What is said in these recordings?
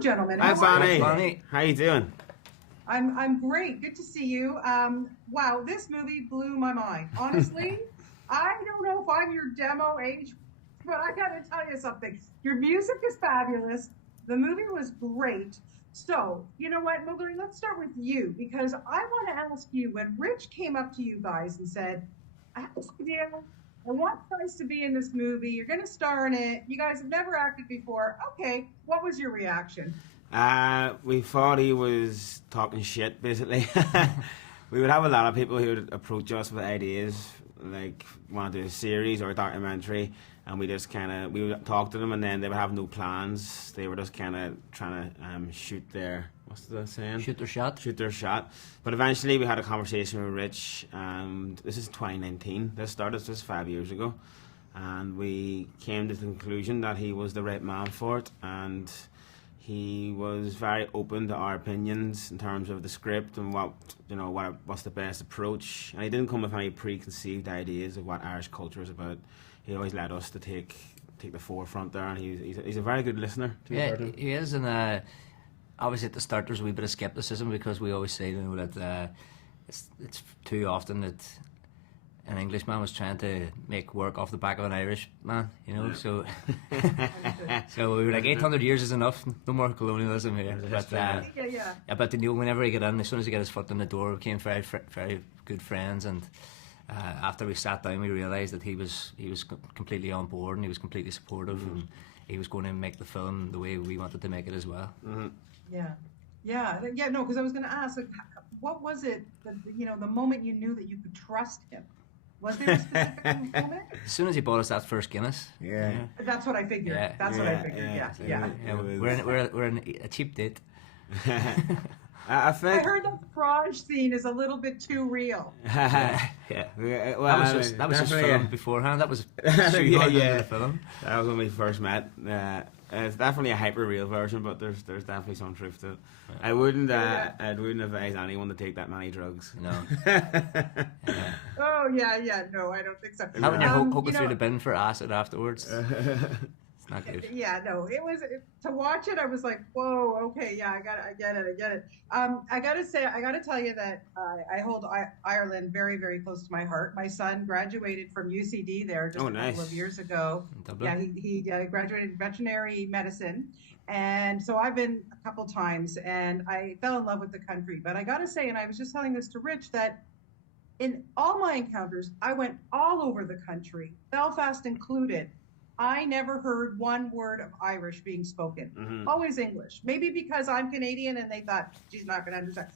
gentlemen. Hi, How are you? Bonnie. How you doing? I'm great. Good to see you. Wow, this movie blew my mind. Honestly, I don't know if I'm your demo age, but I gotta tell you something. Your music is fabulous. The movie was great. So, you know what, Moglai, let's start with you because I want to ask you when Rich came up to you guys and said, I have this idea. I want Price to be in this movie. You're going to star in it. You guys have never acted before. Okay, what was your reaction? We thought he was talking shit, basically. We would have a lot of people who would approach us with ideas, like want to do a series or a documentary, and we just we would talk to them, and then they would have no plans. They were just kind of trying to shoot their, what's the saying? Shoot their shot. Shoot their shot. But eventually we had a conversation with Rich, and this is 2019. This started just 5 years ago, and we came to the conclusion that he was the right man for it, and he was very open to our opinions in terms of the script and what's the best approach. And he didn't come with any preconceived ideas of what Irish culture is about. He always let us to take the forefront there, and he's a very good listener. He is, and obviously at the start there's a wee bit of scepticism because we always say that it's too often that an Englishman was trying to make work off the back of an Irish man, so so we were like 800 years is enough, no more colonialism here. But whenever he got in, as soon as he got his foot in the door, we became very very good friends, and after we sat down we realised that he was completely on board and he was completely supportive, and he was going to make the film the way we wanted to make it as well. No, because I was going to ask, like, what was it that, the moment you knew that you could trust him? Was there a specific moment? As soon as he bought us that first Guinness. Yeah. That's what I figured. We're in a cheap date. I think I heard that garage scene is a little bit too real. That was just filmed beforehand. That was the film. That was when we first met. It's definitely a hyper real version, but there's definitely some truth to it. I wouldn't advise anyone to take that many drugs. No. Oh yeah, no, I don't think so. Having your hook through the bin for acid afterwards. It's not good. Yeah, no, to watch it. I was like, whoa, okay, yeah, I get it. I gotta tell you that I hold Ireland very, very close to my heart. My son graduated from UCD there just a couple of years ago. Yeah, he graduated veterinary medicine, and so I've been a couple times, and I fell in love with the country. But I gotta say, and I was just telling this to Rich, that in all my encounters, I went all over the country, Belfast included. I never heard one word of Irish being spoken. Always English. Maybe because I'm Canadian and they thought she's not going to understand.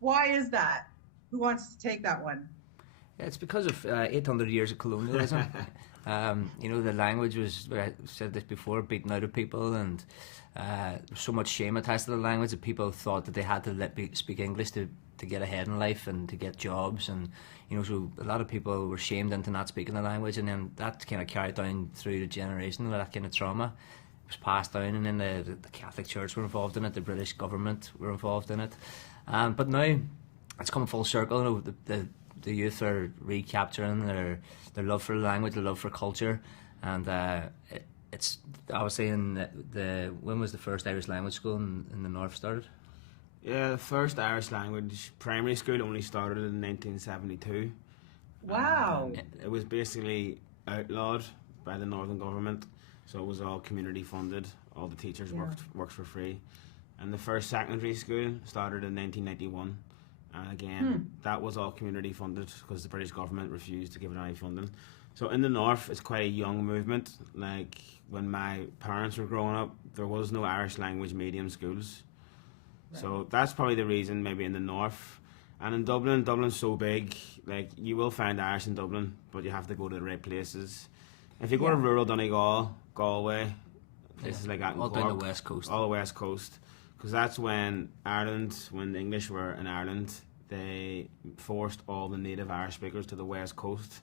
Why is that? Who wants to take that one? It's because of 800 years of colonialism. The language was, I said this before, beaten out of people, and so much shame attached to the language that people thought that they had to speak English to get ahead in life and to get jobs, and so a lot of people were shamed into not speaking the language, and then that kind of carried down through the generation. That kind of trauma was passed down, and then the Catholic Church were involved in it, the British government were involved in it, but now it's come full circle. The youth are recapturing their love for the language, their love for culture, and it's obviously when was the first Irish language school in the north started? Yeah, the first Irish language primary school only started in 1972. Wow. It was basically outlawed by the northern government, so it was all community funded. All the teachers worked for free. And the first secondary school started in 1991. And again, that was all community funded because the British government refused to give it any funding. So in the north, it's quite a young movement. Like when my parents were growing up, there was no Irish language medium schools. Right. So that's probably the reason maybe in the north. And in Dublin's so big, like you will find Irish in Dublin, but you have to go to the right places. If you go to rural Donegal, Galway, places like that, all down the west coast. All the west coast. Because that's when the English were in Ireland, they forced all the native Irish speakers to the west coast,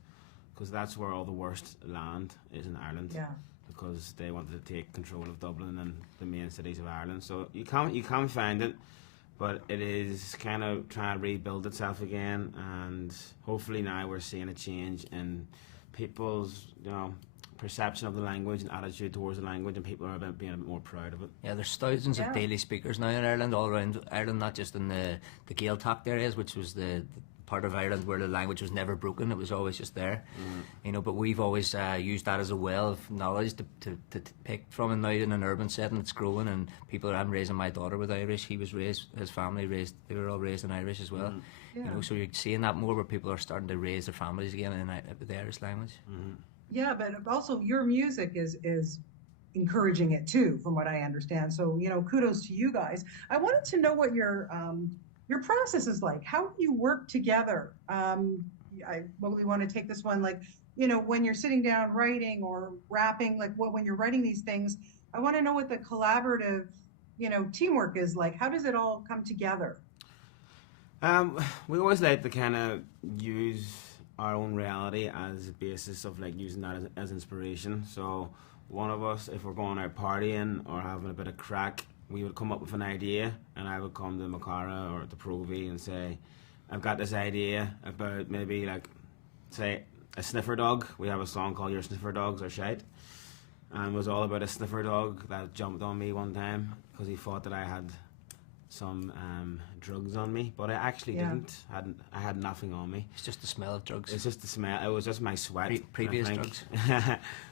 because that's where all the worst land is in Ireland. Yeah. Because they wanted to take control of Dublin and the main cities of Ireland. So you can't find it, but it is kind of trying to rebuild itself again, and hopefully now we're seeing a change in people's perception of the language and attitude towards the language, and people are being a bit more proud of it. Yeah, there's thousands of daily speakers now in Ireland, all around Ireland, not just in the Gaeltacht areas, which was the part of Ireland where the language was never broken. It was always just there, you know. But we've always used that as a well of knowledge to pick from, and now in an urban setting it's growing, and I'm raising my daughter with Irish. He was raised, his family raised, they were all raised in Irish as well. You know, so you're seeing that more where people are starting to raise their families again in the Irish language. Yeah, but also your music is encouraging it too, from what I understand. So, you know, kudos to you guys. I wanted to know what your process is like. How do you work together? We want to take this one, like, you know, when you're sitting down writing or rapping, like when you're writing these things, I want to know what the collaborative, you know, teamwork is like. How does it all come together? We always like to kind of use our own reality as a basis of like using that as inspiration. So one of us, if we're going out partying or having a bit of crack, we would come up with an idea, and I would come to Macara or to Provai and say, I've got this idea about maybe like, say, a sniffer dog. We have a song called Your Sniffer Dogs Are Shite, and it was all about a sniffer dog that jumped on me one time because he thought that I had some drugs on me, but I actually didn't. I had nothing on me. It's just the smell of drugs. It's just the smell. It was just my sweat. Previous drugs.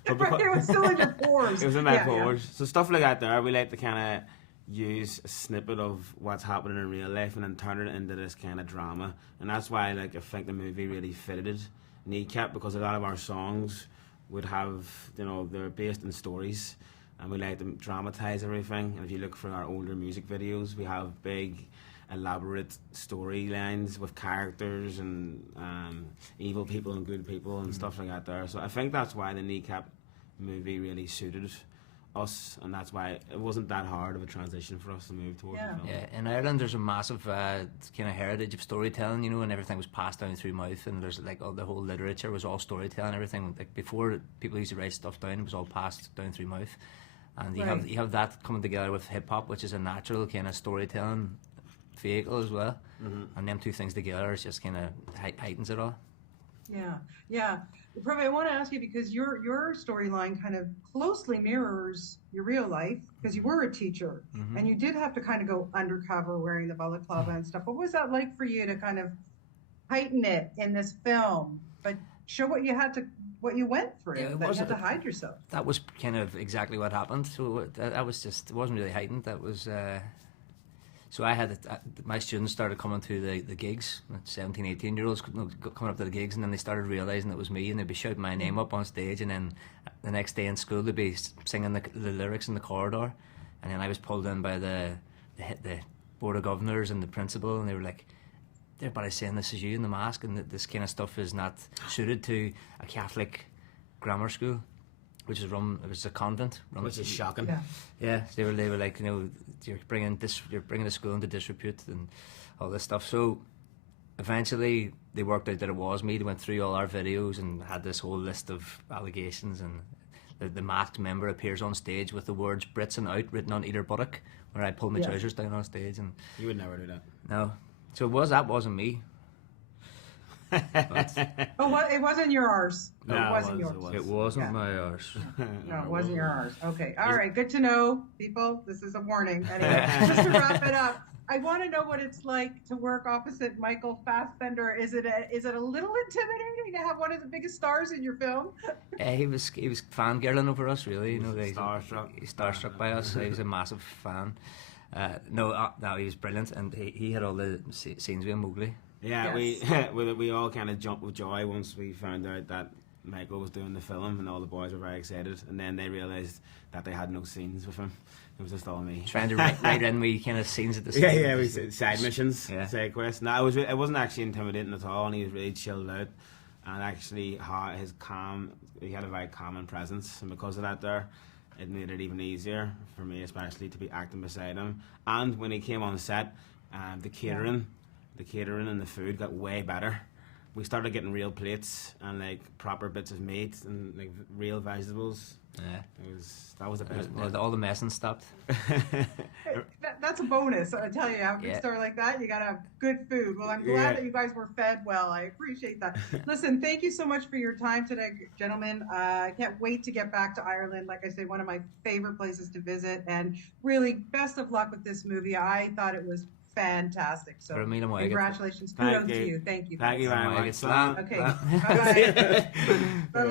It was still in your pores. It was in my pores. So stuff like that there, we like to kind of use a snippet of what's happening in real life and then turn it into this kind of drama. And that's why, like, I think the movie really fitted Kneecap, because a lot of our songs would have, you know, they're based in stories, and we like to dramatize everything. And if you look for our older music videos, we have big, elaborate storylines with characters and evil people and good people and stuff like that there. So I think that's why the Kneecap movie really suited us, and that's why it wasn't that hard of a transition for us to move towards the film. Yeah, in Ireland there's a massive kind of heritage of storytelling, you know, and everything was passed down through mouth, and there's like the whole literature was all storytelling. Everything, like before, people used to write stuff down, it was all passed down through mouth. And you have that coming together with hip hop, which is a natural kind of storytelling vehicle as well. And them two things together is just kind of heightens it all. Yeah. Provai, I want to ask you, because your storyline kind of closely mirrors your real life, because you were a teacher and you did have to kind of go undercover wearing the balaclava and stuff. What was that like for you to kind of heighten it in this film, but show what you went through, that you had to hide yourself? That was kind of exactly what happened. So that was just, it wasn't really heightened. That was so I had my students started coming to the gigs, 17, 18-year-olds coming up to the gigs, and then they started realising it was me, and they'd be shouting my name up on stage, and then the next day in school they'd be singing the lyrics in the corridor, and then I was pulled in by the board of governors and the principal, and they were like, everybody's saying this is you in the mask, and this kind of stuff is not suited to a Catholic grammar school, which is it was a convent, which is shocking. Yeah, they were like, you know, you're bringing the school into disrepute and all this stuff. So eventually they worked out that it was me. They went through all our videos and had this whole list of allegations, and the masked member appears on stage with the words "Brits and out" written on either buttock, where I pulled my trousers down on stage. And you would never do that. No. So that wasn't me. It wasn't your arse. No, it wasn't yours. It wasn't my arse. No, it wasn't your arse. Okay, all right, good to know, people. This is a warning. Anyway, just to wrap it up, I want to know what it's like to work opposite Michael Fassbender. Is it a little intimidating to have one of the biggest stars in your film? He was fangirling over us, really. You know, he's starstruck by us. He was a massive fan. No, he was brilliant, and he had all the scenes with Mowgli. Yeah, we all kind of jumped with joy once we found out that Michael was doing the film, and all the boys were very excited, and then they realised that they had no scenes with him. It was just all me. Trying to write in we kind of scenes at the same. Yeah, we said side missions, side quests. No, it wasn't actually intimidating at all, and he was really chilled out, and actually he had a very calming presence, and because of that there, it made it even easier for me, especially to be acting beside him. And when he came on set, the catering and the food got way better. We started getting real plates and like proper bits of meat and like real vegetables. Yeah, that was the best. All the messing stopped. That's that's a bonus. I tell you, have a good store like that, you gotta have good food. Well, I'm glad that you guys were fed well. I appreciate that. Listen, thank you so much for your time today, gentlemen. I can't wait to get back to Ireland. Like I say, one of my favorite places to visit, and really best of luck with this movie. I thought it was fantastic. So congratulations. Kudos to you. Thank you. Thank you very much. Okay. Bye-bye. Bye-bye.